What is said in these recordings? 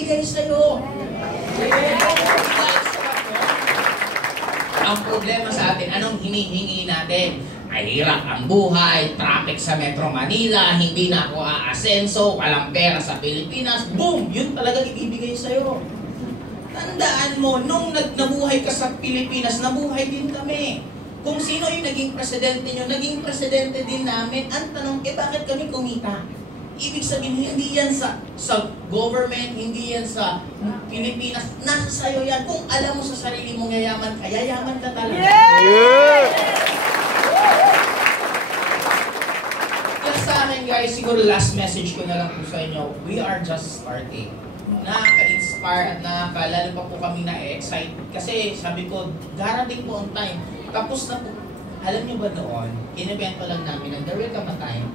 ibibigay sa'yo. Ang problema sa atin, anong hinihingi natin? Ay, hirap ang buhay, traffic sa Metro Manila, hindi na ako aasenso, walang pera sa Pilipinas, boom! Yun talaga ibibigay sa'yo. Tandaan mo, nung nabuhay ka sa Pilipinas, nabuhay din kami. Kung sino yung naging presidente nyo, naging presidente din namin. Ang tanong, bakit kami kumita? Ibig sabihin, hindi yan sa government, hindi yan sa Pilipinas. Nasa sa'yo yan. Kung alam mo sa sarili mong yayaman ka, yayaman ka talaga. Yeah! Kaya sa akin guys, siguro last message ko na lang po sa inyo, we are just starting. Nakaka-inspire at lalo pa po kami na-excite. Kasi sabi ko, darating po ang time. Tapos na po, alam nyo ba doon, kinibento lang namin, there will come a time,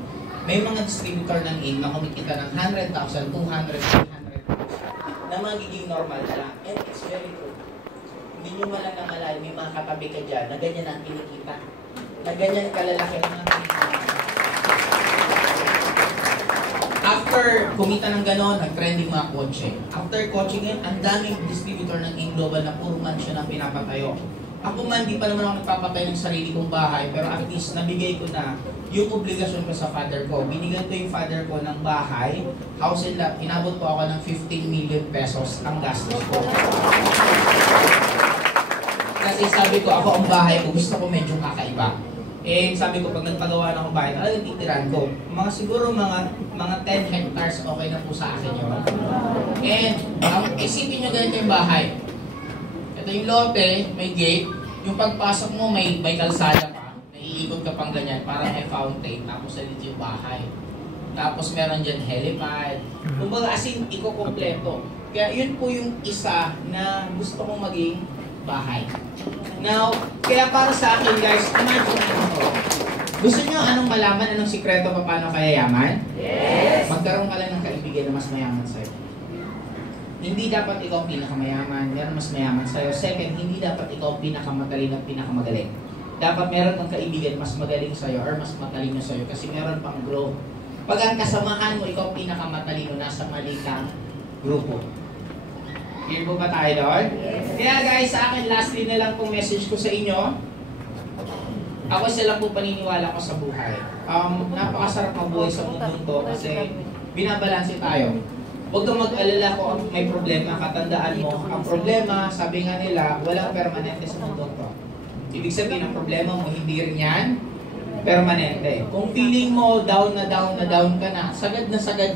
may mga distributor ng AIM na kumikita ng 100,000, 200,000, 300,000 na magiging normal na lang. And it's very true. Hindi nyo malang namalay, may mga katabi ka dyan na ganyan ang kinikita. Na ganyan kalalaki ang mga kinikita. After kumita ng ganon, nag-trending mga kotse. After kotse ngayon, ang daming distributor ng AIM Global na puro mansion ang pinapatayo. Ako man, di pa naman ako nagpapatay ng sarili kong bahay, pero at least nabigay ko na yung obligasyon ko sa father ko. Binigyan ko yung father ko ng bahay, house and lot, inabot po ako ng 15 million pesos ang gastos ko. Kasi sabi ko, ako ang bahay ko, gusto ko medyo kakaiba. Eh, sabi ko, pag nagpagawa na akong bahay, talagang titiran ko. Mga siguro mga 10 hectares, okay na po sa akin yun. And, isipin nyo ganito yung bahay. Ito yung lote, may gate, yung pagpasok mo may kalsada pa, naiikot ka pang ganyan, parang may fountain, tapos dito yung bahay. Tapos meron dyan helipad. Kumbaga asin, iko-kompleto. Kaya yun po yung isa na gusto kong maging bahay. Now, kaya para sa akin guys, imagine ito. Gusto nyo anong malaman, anong sikreto pa paano kaya yaman? Yes! Magkaroon ka lang ng kaibigan na mas mayaman sa'yo. Hindi dapat ikaw ang pinakamayaman, meron mas mayaman sa'yo. Second, hindi dapat ikaw ang pinakamatalino at pinakamagaling. Dapat meron kang kaibigan mas magaling sa'yo or mas matalino sa'yo kasi meron pang growth. Pag ang kasamahan mo, ikaw ang pinakamatalino, nasa mali kang grupo. Clear po ba tayo doon? Yes. Kaya guys, sa akin, lastly na lang pong message ko sa inyo. Ako sila po paniniwala ko sa buhay. Napakasarap mabuhay sa mundo to kasi binabalanse tayo. Huwag kang mag-alala kung may problema, katandaan mo. Ang problema, sabi nga nila, walang permanente sa mundo to. Ibig sabihin, ang problema mo, hindi rin yan permanente. Kung feeling mo down na down ka na, sagad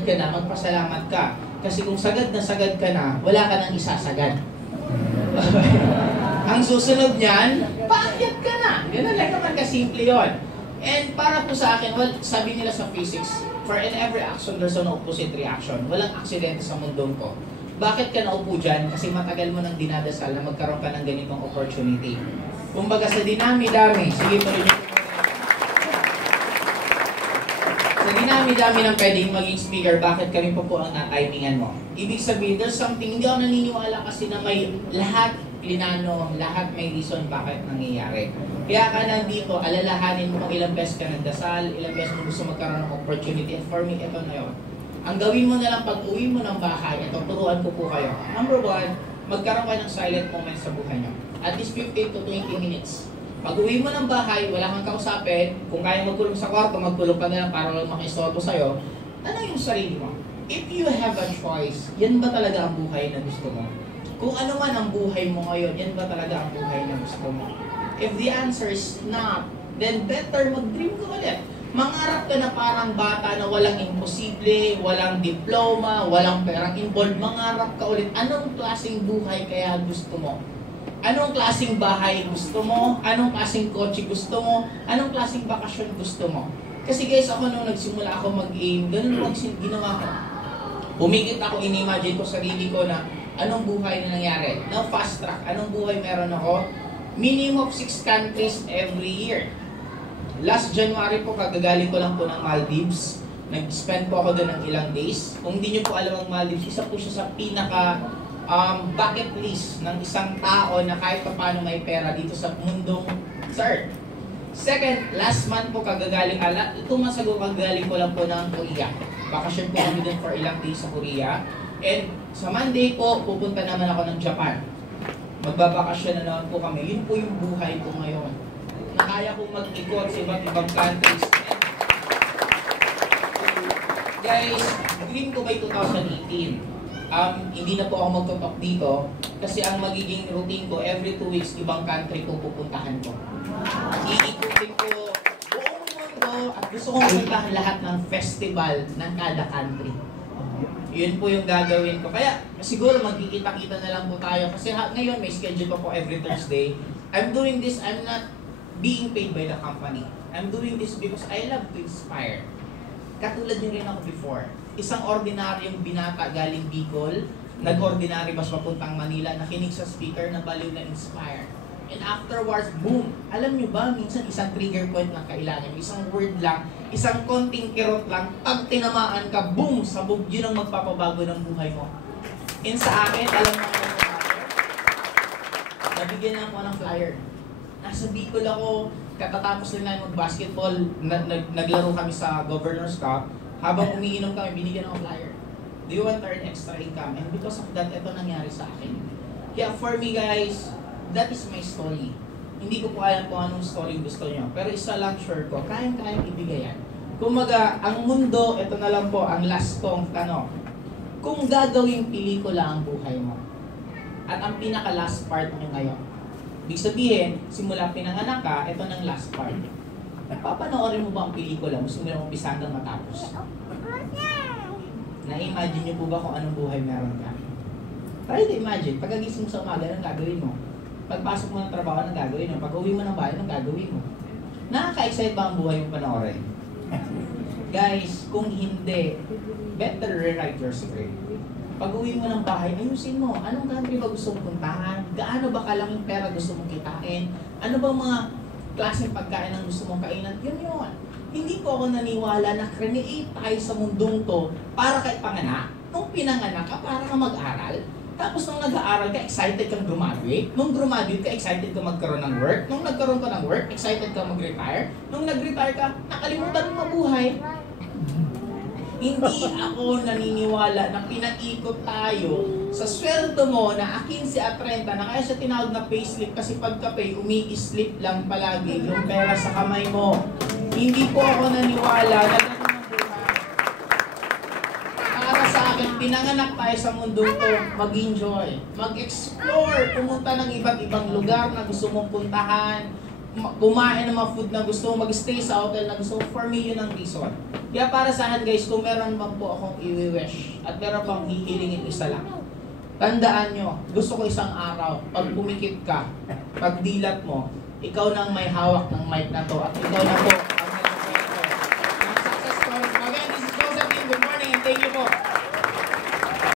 ka na, magpasalamat ka. Kasi kung sagad ka na, wala ka nang isasagad. Ang susunod niyan, paakyat ka na. Ganun lang naman kasimple yun. And para po sa akin, sabi nila sa physics, for in every action, there's an opposite reaction. Walang aksidente sa mundong ko. Bakit ka naupo dyan? Kasi matagal mo nang dinadasal na magkaroon ka ng ganitong opportunity. Kumbaga sa dinami-dami, sige pa rin yung sa dinami-dami ng pwedeng maging speaker, bakit kami po ang na-timingan mo? Ibig sabihin, there's something, hindi ako naniniwala kasi na may lahat plinano, lahat may reason bakit nangyayari. Kaya ka nandito, alalahanin mo kung ilang beses ka nagdasal, ilang beses mo gusto magkaroon ng opportunity. And for me, ito na yun. Ang gawin mo na lang pag uwi mo ng bahay, ito, turuan ko po kayo. Number 1, magkaroon kayo ng silent moment sa buhay nyo. At least 15 to 20 minutes. Pag uwi mo ng bahay, wala kang kausapin, kung kaya magkulong sa kwarto, magkulong ka na lang para lang makisorbo sa'yo, tanong yung sarili mo. If you have a choice, yan ba talaga ang buhay na gusto mo? Kung ano man ang buhay mo ngayon, yan ba talaga ang buhay na gusto mo? If the answer is not, then better mag-dream ka ulit. Mangarap ka na parang bata na walang imposible, walang diploma, walang perang involved. Mangarap ka ulit. Anong klaseng buhay kaya gusto mo? Anong klaseng bahay gusto mo? Anong klaseng kotse gusto mo? Anong klaseng bakasyon gusto mo? Kasi guys, ako nung nagsimula ako mag-aim, ganun po ang ginawa ko. Umikit ako, in-imagine ko sarili ko na anong buhay na nangyari. Now, fast track. Anong buhay meron ako? Minimum of 6 countries every year. Last January po, kagagaling ko lang po ng Maldives. Nag-spend po ako doon ng ilang days. Kung hindi nyo po alam ang Maldives, isa po siya sa pinaka bucket list ng isang tao na kahit pa paano may pera dito sa mundong Earth. Second, last month po kagagaling, itong masago kagagaling ko lang po ng Korea. Bakasyon po kami doon for ilang days sa Korea. And sa Monday po, pupunta naman ako ng Japan. Magbabakasyon na naman po kami. Yun po yung buhay ko ngayon. Na kaya kong mag-ikot sa iba't ibang countries. Guys, dream ko by 2018. Hindi na po ako magtutok dito kasi ang magiging routine ko every 2 weeks ibang country kong pupuntahan ko. Iikutin ko buong mundo at gusto kong puntahan lahat ng festival ng kada country. Yun po yung gagawin ko. Kaya siguro magkikita-kita na lang po tayo kasi ngayon may schedule pa po every Thursday. I'm doing this, I'm not being paid by the company. I'm doing this because I love to inspire. Katulad nyo rin ako before. Isang ordinaryong binata galing Bicol, nag-ordinary bus papuntang Manila, nakinig sa speaker na baliw na inspire. And afterwards, boom! Alam nyo ba, minsan isang trigger point lang kailangan, isang word lang, isang konting kirot lang, pag tinamaan ka, boom! Sabog, yun ang magpapabago ng buhay mo. And sa akin, alam mo ano nabigyan na ako ng flyer. Nasa Bicol ako, katatapos lang namin mag-basketball, naglaro kami sa Governor's Cup. Habang umiinom kami, binigyan ako flyer. Do you want to earn extra income? And because of that, ito nangyari sa akin. Kaya for me guys, that is my story. Hindi ko po alam kung anong story gusto nyo. Pero isa lang sure ko, kayang-kayang ibigay yan. Kumaga, ang mundo, ito na lang po, ang last kong tanong. Kung gagawing pelikula ang buhay mo, at ang pinaka-last part nyo ngayon, ibig sabihin, simula pinanganak ka, ito ng last part. Papanoorin mo ba ang pelikula mo simula umpisa hanggang matapos? Na-imagine nyo po ba kung anong buhay meron ka? Try to imagine. Pagkagising mo sa umaga, anong gagawin mo? Pagpasok mo ng trabaho, anong gagawin mo? Pag-uwi mo ng bahay, anong gagawin mo? Nakaka-excite ba ang buhay mong panoorin? Guys, kung hindi, better rewrite your script. Pag-uwi mo ng bahay, ayusin mo. Anong country ba gusto mong puntahan? Gaano ba kalaking pera gusto mong kitain? Ano ba mga klaseng pagkain ang gusto mong kainan? Yun. Hindi po ako naniniwala na create tayo sa mundong to para kay panganak. Nung pinanganak ka, para ka mag-aral. Tapos nung nag-aaral ka, excited kang graduate. Nung graduate ka, excited ka magkaroon ng work. Nung nagkaroon ka ng work, excited ka mag-retire. Nung nag-retire ka, nakalimutan mo mabuhay. Hindi ako naniniwala na pinaikot tayo sa sweldo mo na akin si Atrenta na kaya siya tinawag na payslip kasi pagka-pay, umi-slip lang palagi yung pera sa kamay mo. Hindi po ako naniwala na ganun ang buhay. Para sa akin, pinanganak tayo sa mundo to, mag-enjoy, mag-explore, pumunta ng iba't ibang lugar na gusto mong puntahan, kumain ng mga food na gusto mong, mag-stay sa hotel na gusto mong, 4 million ang reason. Kaya para sa akin guys, kung meron man po akong i-wish at meron pang hihilingin isa lang, tandaan nyo, gusto ko isang araw, pag pumikit ka, pag dilat mo, ikaw nang may hawak ng mic na to at ikaw na po